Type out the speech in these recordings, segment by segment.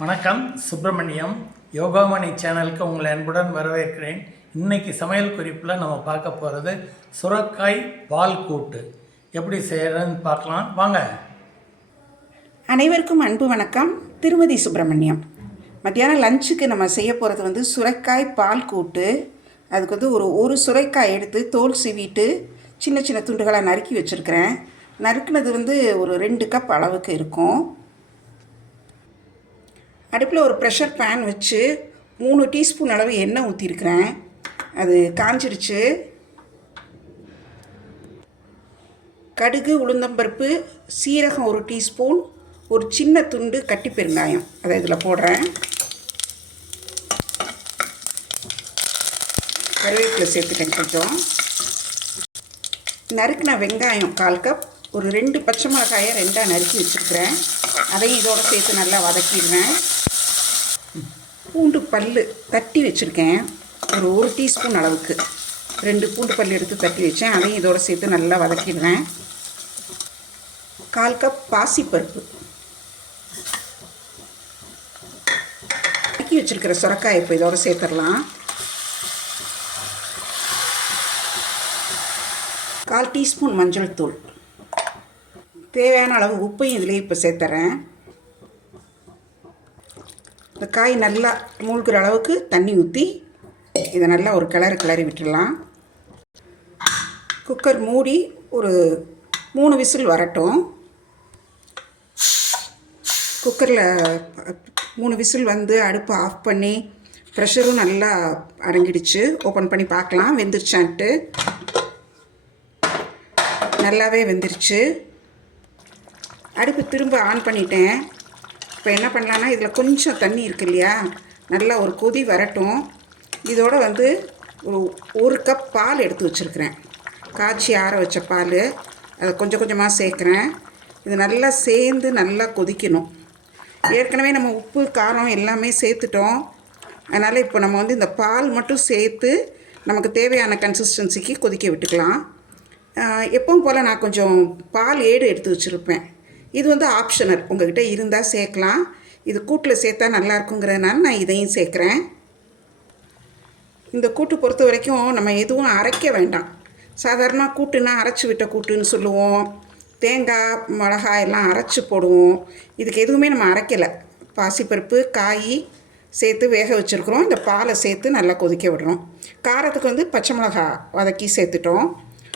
வணக்கம் சுப்பிரமணியம். யோகாமணி சேனலுக்கு உங்களை அன்புடன் வரவேற்கிறேன். இன்னைக்கு சமையல் குறிப்பில் நம்ம பார்க்க போகிறது சுரக்காய் பால் கூட்டு. எப்படி செய்யறதுன்னு பார்க்கலாம். வாங்க. அனைவருக்கும் அன்பு வணக்கம். திருமதி சுப்பிரமணியம். மத்தியானம் லஞ்சுக்கு நம்ம செய்ய போகிறது வந்து சுரைக்காய் பால் கூட்டு. அதுக்கு வந்து ஒரு ஒரு சுரைக்காய் எடுத்து தோல் சீவிட்டு சின்ன சின்ன துண்டுகளாக நறுக்கி வச்சுருக்கிறேன். நறுக்குனது வந்து ஒரு ரெண்டு கப் அளவுக்கு இருக்கும். அடுப்பில் ஒரு ப்ரெஷர் பேன் வச்சு மூணு டீஸ்பூன் அளவு எண்ணெய் ஊற்றிருக்கிறேன் அது காஞ்சிருச்சு. கடுகு உளுந்தம்பருப்பு சீரகம் ஒரு டீஸ்பூன் ஒரு சின்ன துண்டு கட்டி பெருங்காயம். அதை இதில் போடுறேன். கருவேப்பிலை சேர்த்துட்டேன் கொஞ்சம். நறுக்கின வெங்காயம் கால் கப். ஒரு ரெண்டு பச்சை மிளகாயை ரெண்டாக நறுக்கி வச்சுருக்கிறேன். அதையும் இதோட சேர்த்து நல்லா வதக்கிடுவேன் பூண்டு பல் தட்டி வச்சுருக்கேன். ஒரு ஒரு டீஸ்பூன் அளவுக்கு. ரெண்டு பூண்டு பல் எடுத்து தட்டி வச்சேன். அதையும் இதோட சேர்த்து நல்லா வதக்கிடுவேன். கால் கப் பாசிப்பருப்பு. வதக்கி வச்சுருக்கிற சுரக்காய் இப்போ இதோட சேர்த்துடலாம். கால் டீஸ்பூன் மஞ்சள் தூள். தேவையான அளவு உப்பையும் இதிலே இப்போ சேர்த்துறேன். இந்த காய் நல்லா மூழ்கிற அளவுக்கு தண்ணி ஊற்றி இதை நல்லா ஒரு கிளறு கிளறி விட்டுடலாம். குக்கர் மூடி ஒரு மூணு விசில் வரட்டும். குக்கரில் மூணு விசில் வந்து அடுப்பு ஆஃப் பண்ணி ப்ரெஷரும் நல்லா அடங்கிடுச்சு. ஓப்பன் பண்ணி பார்க்கலாம். வெந்துருச்சான்ட்டு. நல்லாவே வெந்துருச்சு. அடுப்பு திரும்ப ஆன் பண்ணிட்டேன். இப்போ என்ன பண்ணலான்னா இதில் கொஞ்சம் தண்ணி இருக்கு இல்லையா? நல்லா ஒரு கொதி வரட்டும். இதோட வந்து ஒரு ஒரு கப் பால் எடுத்து வச்சுருக்கிறேன். காய்ச்சி ஆற வச்ச பால். அதை கொஞ்சம் கொஞ்சமாக சேர்க்குறேன். இது நல்லா சேர்ந்து நல்லா கொதிக்கணும். ஏற்கனவே நம்ம உப்பு காரம் எல்லாமே சேர்த்துட்டோம். அதனால் இப்போ நம்ம வந்து இந்த பால் மட்டும் சேர்த்து நமக்கு தேவையான கன்சிஸ்டன்சிக்கு கொதிக்க விட்டுக்கலாம். எப்பவும் போல் நான் கொஞ்சம் பால் ஏடு எடுத்து வச்சுருப்பேன். இது வந்து ஆப்ஷனல். உங்கள்கிட்ட இருந்தால் சேர்க்கலாம். இது கூட்டில் சேர்த்தா நல்லா இருக்குங்கிறதுனால நான் இதையும் சேர்க்குறேன். இந்த கூட்டு பொறுத்த வரைக்கும் நம்ம எதுவும் அரைக்க வேண்டாம். சாதாரண கூட்டுனா அரைச்சி விட்ட கூட்டுன்னு சொல்லுவோம். தேங்காய் மிளகாய் எல்லாம் அரைச்சி போடுவோம். இதுக்கு எதுவுமே நம்ம அரைக்கலை. பாசிப்பருப்பு காய் சேர்த்து வேக வச்சுருக்குறோம். இந்த பாலை சேர்த்து நல்லா கொதிக்க விடுறோம். காரத்துக்கு வந்து பச்சை மிளகாய் வதக்கி சேர்த்துட்டோம்.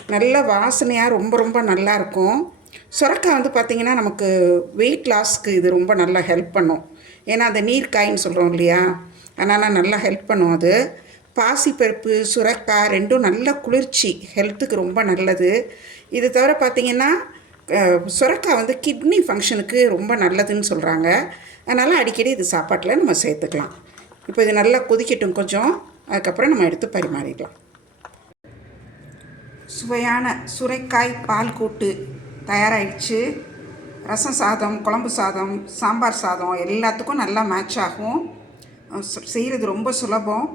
நல்ல வாசனையாக ரொம்ப ரொம்ப நல்லா இருக்கும். சுரக்காய் வந்து பார்த்திங்கன்னா நமக்கு வெயிட் லாஸ்க்கு இது ரொம்ப நல்லா ஹெல்ப் பண்ணும். ஏன்னா அந்த நீர்க்காயின்னு சொல்கிறோம் இல்லையா? அதனால் நல்லா ஹெல்ப் பண்ணும் அது. பாசிப்பருப்பு சுரக்காய் ரெண்டும் நல்ல குளிர்ச்சி ஹெல்த்துக்கு ரொம்ப நல்லது. இது தவிர பார்த்திங்கன்னா சுரக்காய் வந்து கிட்னி ஃபங்க்ஷனுக்கு ரொம்ப நல்லதுன்னு சொல்கிறாங்க அதனால் அடிக்கடி இது சாப்பாட்டில் நம்ம சேர்த்துக்கலாம். இப்போ இது நல்லா கொதிக்கட்டும் கொஞ்சம். அதுக்கப்புறம் நம்ம எடுத்து பரிமாறிக்கலாம். சுவையான சுரைக்காய் பால் கூட்டு தயாராகிடுச்சு ரசம் சாதம் குழம்பு சாதம் சாம்பார் சாதம் எல்லாத்துக்கும் நல்லா மேட்ச் ஆகும். செய்கிறது ரொம்ப சுலபம்.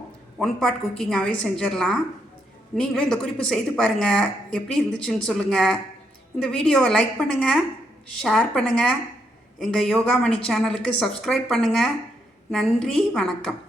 ஒன் பார்ட் குக்கிங்காகவே செஞ்சிடலாம். நீங்களும் இந்த குறிப்பு செய்து பாருங்கள் எப்படி இருந்துச்சுன்னு சொல்லுங்கள் இந்த வீடியோவை லைக் பண்ணுங்கள் ஷேர் பண்ணுங்கள் எங்கள் யோகாமணி சேனலுக்கு சப்ஸ்கிரைப் பண்ணுங்கள் நன்றி வணக்கம்.